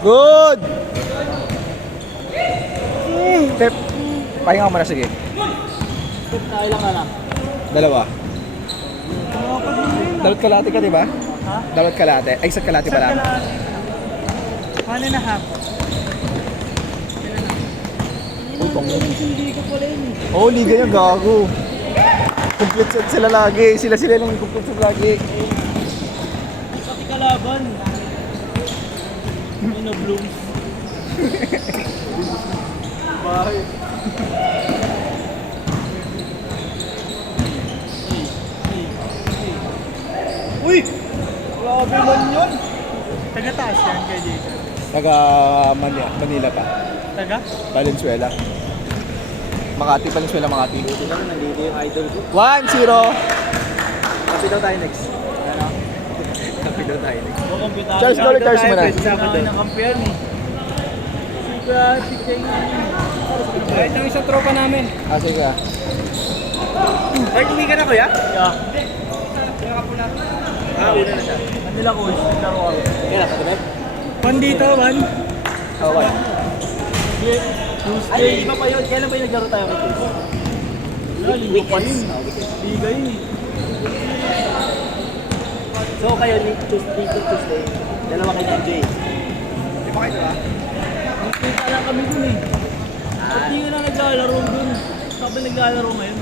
Good! Step. Pahinga ka muna, sige. Step na ilang anak. Dalawa. Dalawat kalate ka, di ba? Ha? Dalawat kalate. Ay, isa't kalate pala. 1.5. Hindi ko pala yun eh. Oo, liga yung gago. Complete set sila lagi. Sila lang yung complete set lagi. Pati kalaban. Ano, blooms. Bakit? Uy! Grabe man yun. Taga-taas yan kay Jason. Taga Manila pa. Taga? Valenzuela. Makati, Valenzuela, Makati. Buti naman, nandito yung idol ko. 1-0. Kapi daw tayo next. Ano? Kapi daw tayo next. Charles Charles Gawler, Charles muna. Sabado ng kampiyan eh. Si Jay. Kahit ang isang tropa namin. Ah, sige ah. Kahit hindi ka na kuya? Yeah. Una na siya. Manila ko, naglaro ako. Kaya nakatagad? Pan dito, man. Okay. Tuesday. Ay, iba pa yun. Kailan ba yung naglaro tayo kay Tuesday? Wala, linggo pa yun. Liga yun eh. So kayo, Tuesday to Tuesday. Dalawa kayo ng Jay. Di ba kayo ba? Nagkita lang kami dun eh. Ba't di ka na naglalaro dun? Saka ba naglalaro ngayon?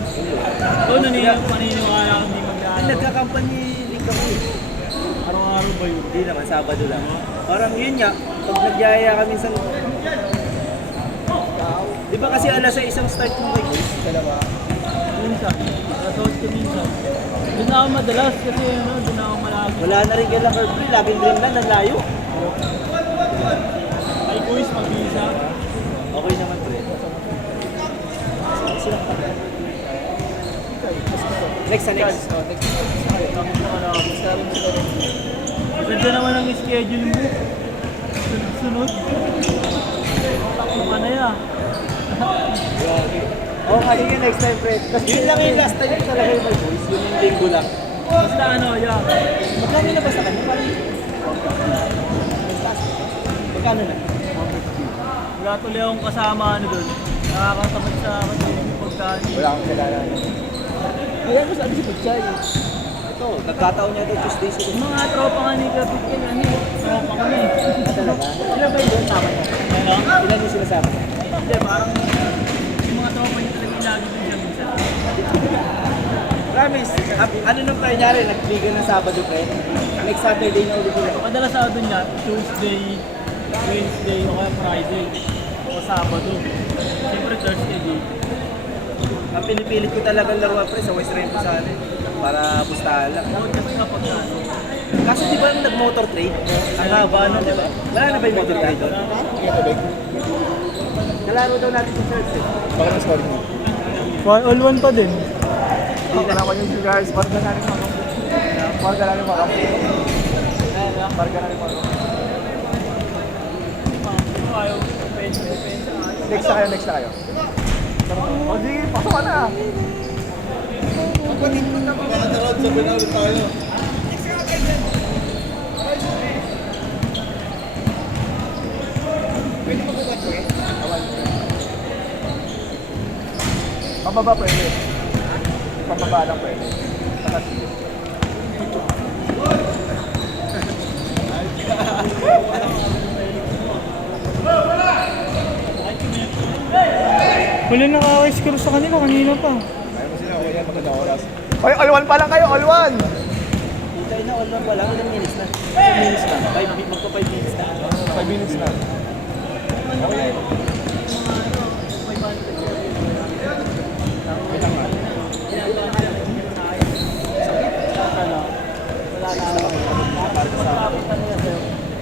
Oo, naniniwala kang di maglalaro. Nagkakampany link ako eh. Araw-araw ba yun? Hindi naman, Sabado lang. Parang yun nga, pag nagyaya kami sa... Di ba kasi alas sa isang start mo kay Chris? Dalawa. Minsan. Alas 8 minsan. Doon na ako madalas kasi doon na ako malagi. Wala na rin kailang Curfree. Laging dream lang, nalayo. Ay, Kuis, mag-isa. Okay naman, pre. Sila ka pa. Next. Ganda naman ang schedule mo. Sunod. Takbo ka na yan. Oo nga, sige next time, Fred. Yun lang yung last time yung talaga yung my boys. Yun yung linggo lang. Basta yeah. Magkano na ba sa kanya? Magkano na? Wala tuloy akong kasama doon. Nakakatamad sa akin yung pagkain. Wala akong kilala. Kaya mo sabi si Butchay. Ito, nagkataon niya ito Tuesday sa mga tropa nga ni Kapit ka na tropa kami. Talaga? Ilan ba yun? Tama niya. Ano? Ilan yung sinasabi? Hindi, parang yung mga tropa niya talaga lagi din siya minsan. Promise, ano nung tayo nyari? Nagliga ng Sabado pa yun? Next Saturday na ulit ulit. Madalas Sabado niya, Tuesday, Wednesday, o kaya Friday. O Sabado. Siyempre Thursday dito. Ang pinipilit ko talaga laruan pre sa West Rainbow sa atin para pustahan lang. Kaso di ba nag-motor trade? Ang haba nun, di ba? Wala na ba yung motor trade doon? Kalaro daw natin sa church eh. Baka na score mo. All one pa din. Hindi na naman yung guys. Barga na rin mga kampi. Barga na rin mga kampi. Barga na rin mga kampi. Next na kayo. O sige, pasok ka na. Pagpatin mo na mga naroon sa pinalo tayo. Pwede mo bukas ko eh? Pababa pwede. Pababa lang pwede. Takas. Wala nakaka-score sa kanila, kanina pa. Ayaw mo sila, kaya maganda oras. Ay, all-one pa lang kayo, all-one! Hintay na, all one pa lang. Ilang minutes na? 5 minutes na. Magpa 5 minutes na. 5 minutes na. Okay.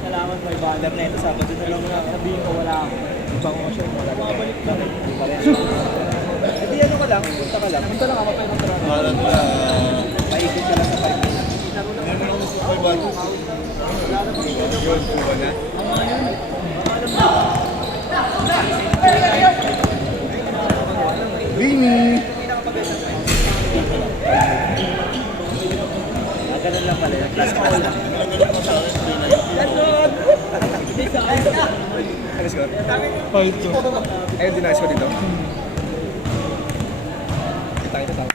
Salamat may banner na ito. Sabado na lang na sabihin ko wala ako. Ibang mo siya, Bumabalik lang eh. Hindi ano ka lang, punta ka lang. Punta lang ako, punta lang. Paikot ka lang sa 5 minutes. Meron ako sa 5 batos. Yun, kuha na. Bini! Ganun lang pala. Class ka lang. yung score? 5-2. Ayun din ang score dito. Kita kita tao.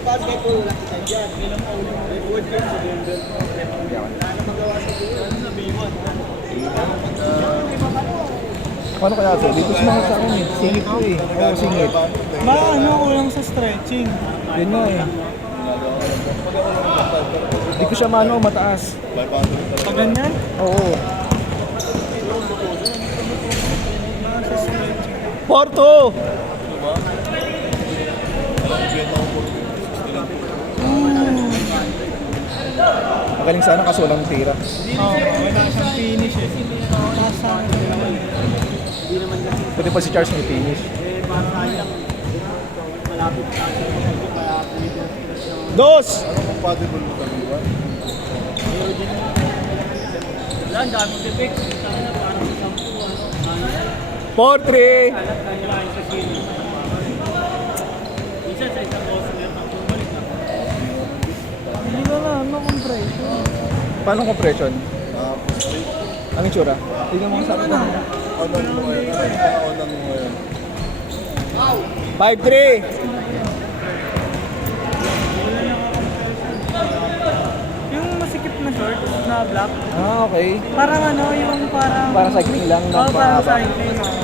Basketball, wala kita dyan. Ilang paulo. Record game sa Denver. Wala na magawa sa buwan. Ano na B1? Paano kaya ito? Dito sumangat sa akin eh. Singit ko eh. Oo, singit. Baka ano, kulang sa stretching. Yun nga eh. Hindi ko siya mano mataas. Pag ganyan, Oo. baka sa stretching. Porto! Magaling sana kaso walang tira. Oo, wala siyang finish eh. Kasama naman. Pwede pa si Charles may finish. Para sayang. Malapit na siya. Kaya Dos! wala, ang daming defect. Parang sa 10, 4-3! kanya sa sili. Isa sa isang boss meron ang bumalik na. Hindi ko na, ano compression. Paano compression? Ang itsura? Tingnan mo sa akin. 5-3! Yung masikip na short na black, Ah, okay. parang ano, yung parang... Parang cycling lang na Oo, parang pangaba. cycling.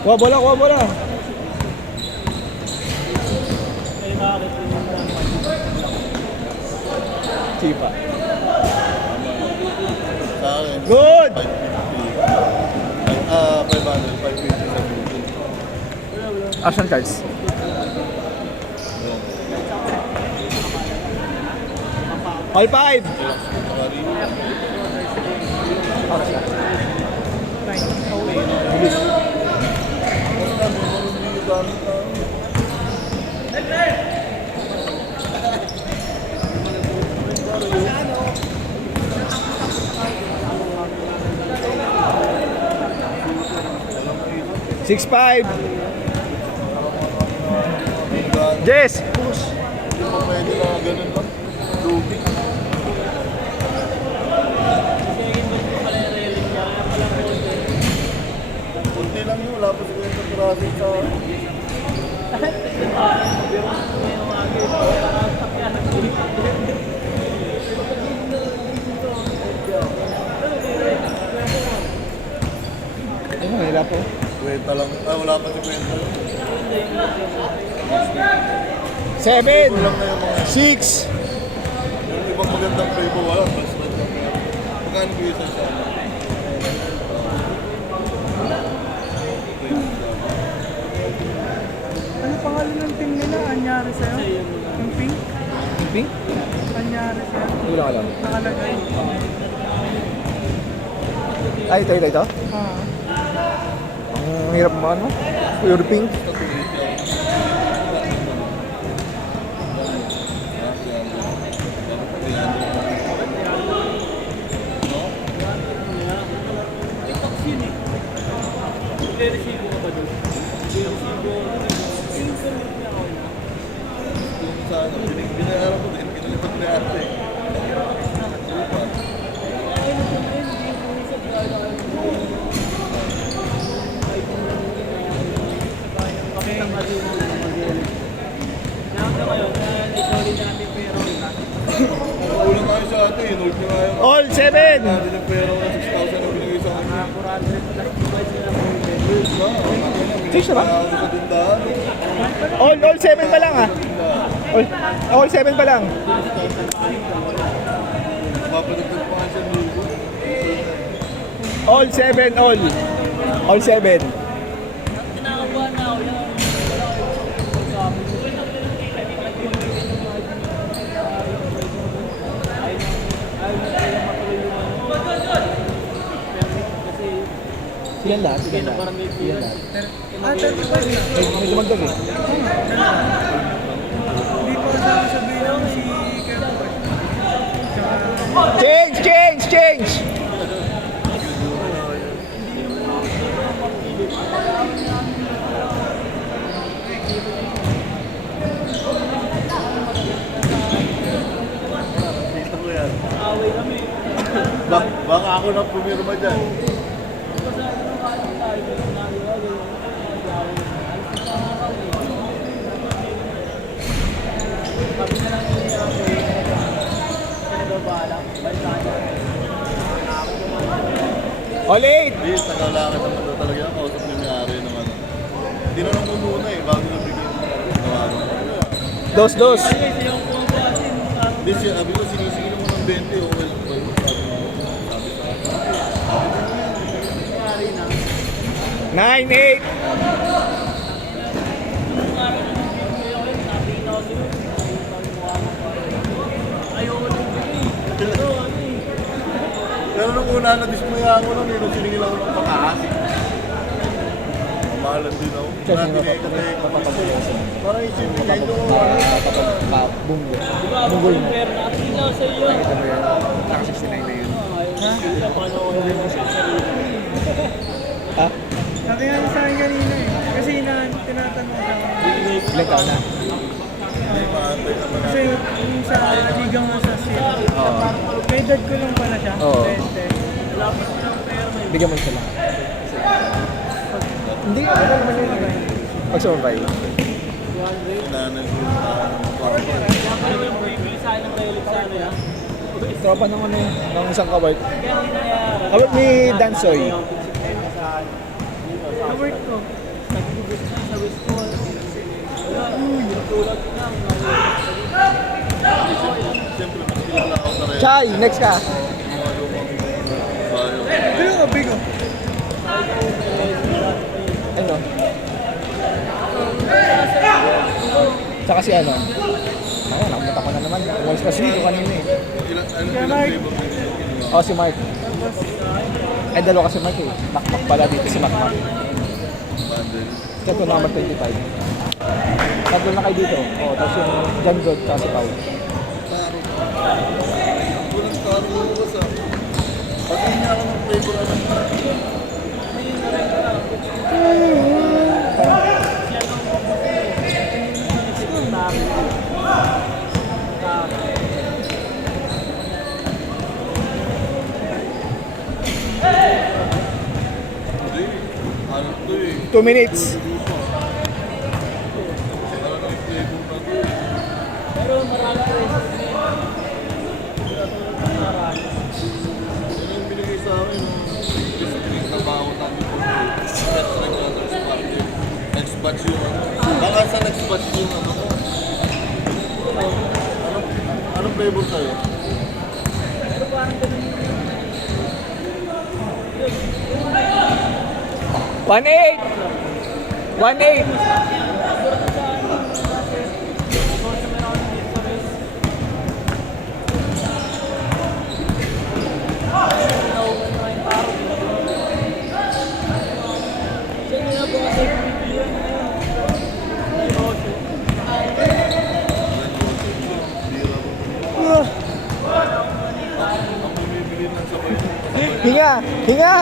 Kuha bola, kuha bola! Chipa. Good! 550. Action cards. All 5! Six five. Jess. Hindi pa pwede na ganun ba? Lugi. Kunti lang yun, wala pa siguro sa traffic sa... Ano, nila po? Kwenta lang. Wala pa si kwenta. 7 Kulang na yung mga... 6 Yung ibang magandang play mo, wala. Basta lang meron. Magkano ko isa siya? Ano pangalan ng team nila? Anyari sa'yo? Yung pink? Pink? Anyari sa'yo? Hindi ko lang alam. Nakalagay. Ay, ito. Ah. Ang hirap mo ano? Pure pink. Resibo ka ba doon? Resibo. Sa ano, binayaran ko din. Pinalipat ni ate. Kulang tayo sa ate. Inold nyo nga yung... All 7 Natin yung pera ko na 6,000 na binigay sa akin. 6 na ba? Kaya ako sa tindahan. All 7 pa lang ah. All 7 pa lang. Mapadagdag pa nga siya libo. All 7 all. All 7. Kinakabuha na ako yan. Siyan lahat, Hindi siyan na lahat. barangay Siyan clearance. lahat. 35 na. May dumagdag eh. Hindi ko kasama sa bilang si Kevin. Change, change, change! Dito ko yan. Away kami. Baka ako na pumirma dyan. Kami na lang yung kaya daw bahala. Balik sa kanya. Ulit! Hindi, tagalakit naman daw talaga yan. Kausap niya may-ari ng ano. Tinanong ko muna eh, bago nabigyan ng tawagan ko. Dos, dos! Kasi yung kung kasi Hindi siya, sabi ko, sinisingin mo ng 20, okay lang ba yun? Sabi sa akin. nangyari na. 9-8! Pero nung una, na-displaya ako nun, nung siningil ako ng pataas. Mahalan din ako. Parang isipin kayo ito. Bunggo. Bungol mo. Tingnan sa iyo. Nakita mo yan? Naka 69 na yun. Ha? Sabi nga sa akin kanina eh. Kasi tinatanong ko Ilan taon na? Hindi, maantay naman. kasi yung sa ligang nga sa sila. May edad ko lang pala siya. Oo. 20. Bigyan mo siya lang. Hindi ka naman yun. Pag sumabay. Nanay ko yung Tropa ng ano yun, ng isang kawart. Kawart ni Dansoy. Award ko. Siyempre, mas kilala ako sa rin. Chay, next ka. Bigo ko, bigo. Ano? Tsaka si ano? Ay, nakumuta ko na naman. Umalis pa si Nico kanina eh. Ilang flavor na yun? Oh, si Mark. Ay, dalawa kasi Mark eh. Makmak pala dito si Makmak. Bundle. Ito number 25. Tatlo na kayo dito. Oh, tapos yung John God, tsaka si Pao. Walang taro mo ba sa... Pati niya ako ng flavor ano. Hindi. Ano to eh. 2 minutes. Ano na yung flavor na to eh. Pero marami ko rin. Yan yung binigay sa akin ng district na bawat namin po. Next rank others party. Next batch yung ano. Baka sa next batch yung ano ko. Anong flavor sa'yo? 1-8! 1-8! Ang bumibili ng sabay. Hinga! Hinga!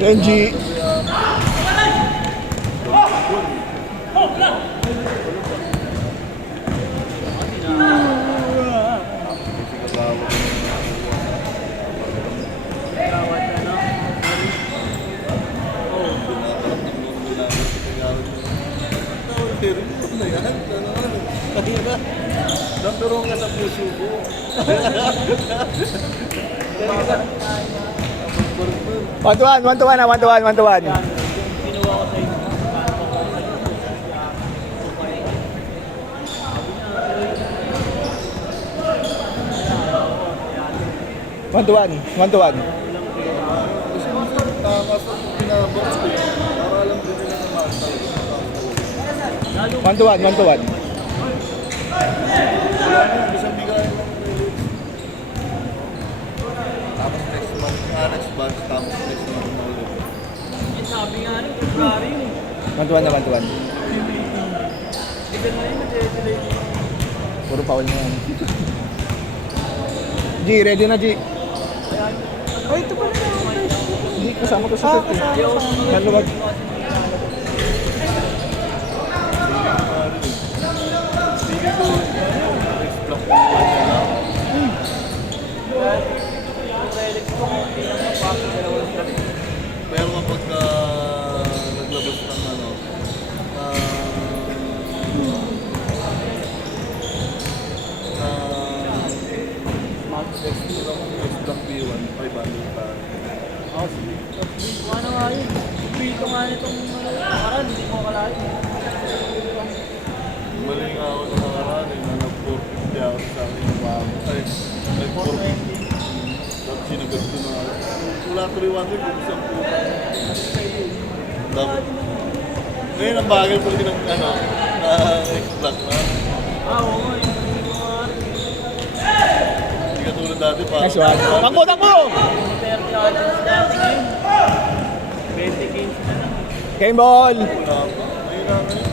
Renji! Nagturong ka sa puso ko. One to one, one to one na, one to one, one to one. Kinuha ko sa inyo. 1-1. 1-1. Tama sa pinabox ko. Para alam din nila na mahal talaga. 1-1. 1-1. Wala na, isang bigayan lang. Tapos next month, next batch, tapos next month na ulit. Sabi nga rin, February yun eh. 1-1 na 1-1. Ito na yun, nag-delay. Puro foul na yan. G, ready na G. Ay, ito pala na. Hindi, kasama ko sa set eh. Maluwag. Feeling ko, next block ko niya lang. Pero kapag naglabas ng ano, next block B1, 500 pa. Oh, sige. Ano nga yun? Pito nga nitong nakaraan, hindi ko akalain. Mali nga ako nung nakaraan, na nag-450 ako sa akin yung mama. Ay, nag-450. Tapos sinagad ko na ako. Wala tuloy 1 week, isang puta. Dapat. Ngayon, ang bagal ko rin ng ano, na next block na. Oo nga, yun. Hindi ka tulad dati pa. Nice one. Takbo, takbo! 30 items dati ngayon. 20 games na lang. Game ball! Wala pa. Ngayon na ngayon.